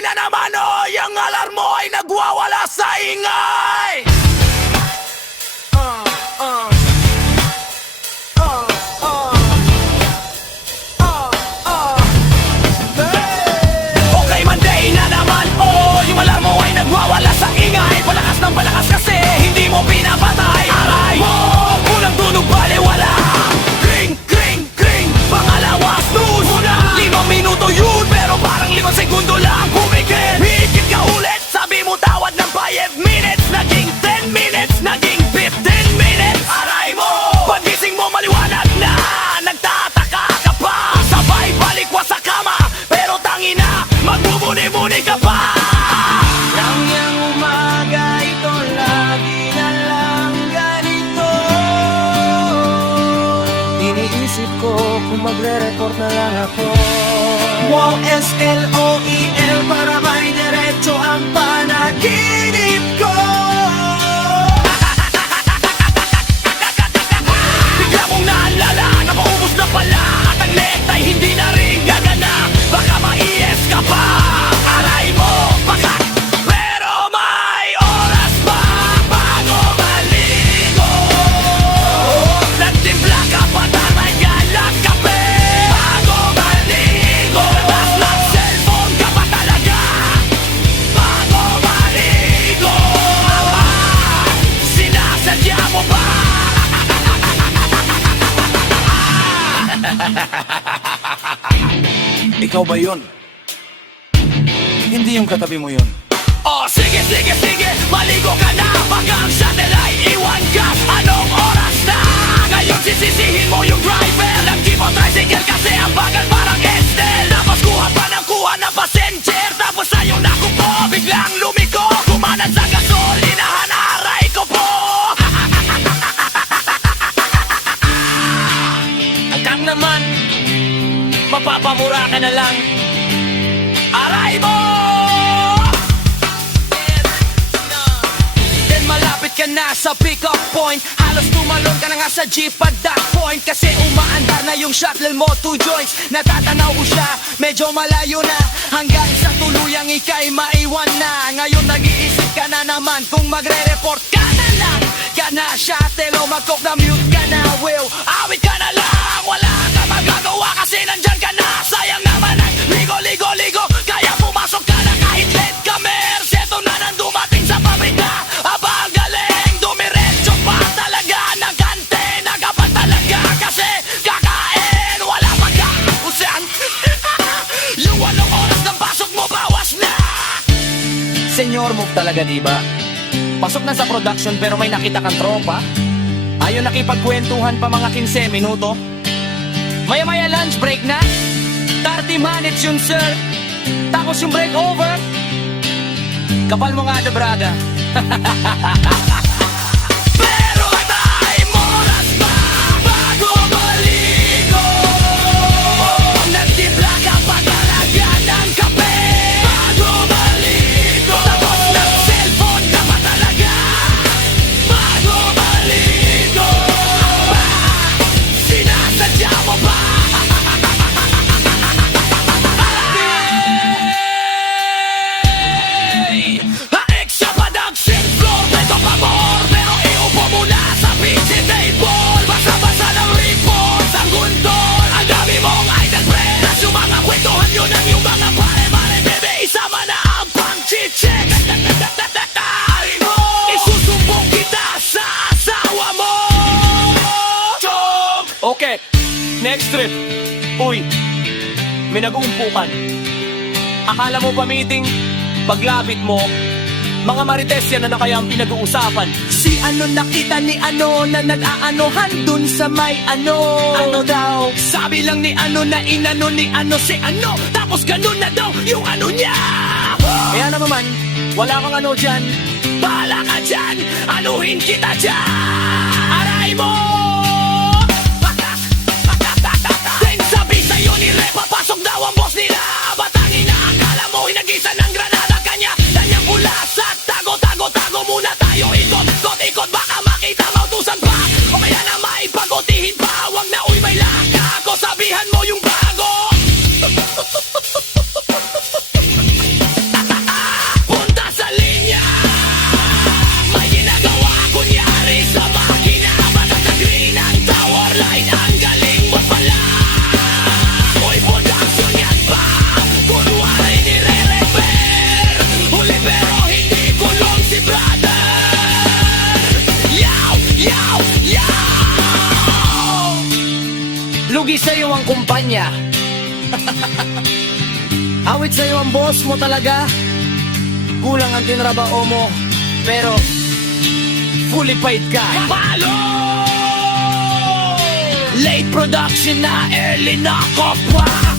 na naman oh, yung alarmo ay nagwawala sa ingay. Okay, Monday na naman oh, yung alarmo ay nagwawala sa ingay. Palakas ng palakas kasi hindi mo pinapatay. Aray mo, unang tunog baliwala. Kring, kring, kring, pangalawa snooze muna. 5 minuto yun, pero parang 5 segundo lang kumikit. Higit ka ulit, sabi mo tawad ng 5 minutes. Naging 10 minutes, naging 15 minutes. Aray mo, pagising mo maliwanag na. Nagtataka ka pa, sabay balikwa sa kama. Pero tangina, magbubuni-buni ka pa. Yang umaga ito lagi na lang ganito. Iniisip ko kung magre-report na lang ako. Wow, SLOEL para may diretso ang panaginip ko. Bigla mong naalala na paubos na pala. At ang net ay hindi na rin gagana. Baka ma-ES ka pa. Aray mo, baka. Pero may oras pa bago maligo. Nagtimpla ka pa tatay galang kape. Bago maligo. Labas ng cellphone ka pa talaga. Bago maligo. Sinasadya mo ba? Ikaw ba yun? Hindi yung katabi mo yun. Oh, sige, sige, sige, maligo ka na. Bagang satellite, iwan ka. Anong oras na? Ngayon sisisihin mo yung driver ng jeep o tricycle kasi ang bagal parang Estel. Tapos kuha pa ng kuha ng passenger. Tapos sa'yo nakupo, biglang lumiko. Kumanan sa gasolinahan, aray ko po. Hanggang naman, mapapamura ka na lang. Aray mo! Then malapit ka na sa pick-up point. Halos tumalon ka na nga sa jeep at that point. Kasi umaandar na yung shuttle mo, 2 joints. Natatanaw ko siya, medyo malayo na. Hanggang sa tuluyang ika'y maiwan na. Ngayon nag-iisip ka na naman kung magre-report ka na lang. Ka na shuttle o mag-coke na mute ka na. Will, Awit ka na lang, wala ka magagawa kasi nandyan ka na. Sayang naman ay ligo, ligo, ligo. Kaya pumasok ka na kahit late ka, Mers. Eto na nang dumating sa pabrika. Aba, ang galing, dumiretso pa talaga ng kante. Nagapan talaga kasi kakain. Wala pang kakapusan. Yung 8 oras ng pasok mo, bawas na. senyor move talaga diba? Pasok na sa production pero may nakita kang tropa. Ayaw nakipagkwentuhan pa mga 15 minuto. Maya-maya lunch break na. 30 minutes yun sir. Tapos yung break over. Kapal mo nga brada. Pero time oras pa bago maligo. Nagtimpla ka pa talaga ng kape. Bago maligo. Tapos ng cellphone ka pa talaga. Bago maligo. Sinasadya mo ba? Haik sa production floor, medyo pabor. Pero iupo muna sa pizzy table. Basa-basa ng reports, ang gundol. Ang dami mong idol friends. Yung mga kwentuhan yun ang yung mga pare-pare. Bebe, isama na ang pang-chichek. Isusumbong kita sa asawa mo. Chong! Okay, next trip. Uy, may nag-uumpukan. Akala mo pa meeting? Paglapit mo, mga marites yan na kaya ang pinag-uusapan. Si ano nakita ni ano na nag-aanohan dun sa may ano. Ano daw? Sabi lang ni ano na inano ni ano si ano. Tapos ganun na daw yung ano niya. Kaya naman, wala kang ano dyan. Bahala ka dyan, anuhin kita dyan. Aray mo! Then sabi sa'yo ni Re, papasok daw ang boss nila. Batangin na akala mo, hinagisa ng granada kanya. Kanyang bulas at tago muna tayo. Ikot, baka makita mautusan pa. O kaya na maipagutihin pa. Huwag na uy may laka ko, sabihan mo yung bago. ang kumpanya. Awit sa'yo ang boss mo talaga. Kulang ang tinrabaho mo, pero fully paid ka. Palo! Late production na, early knock-off pa.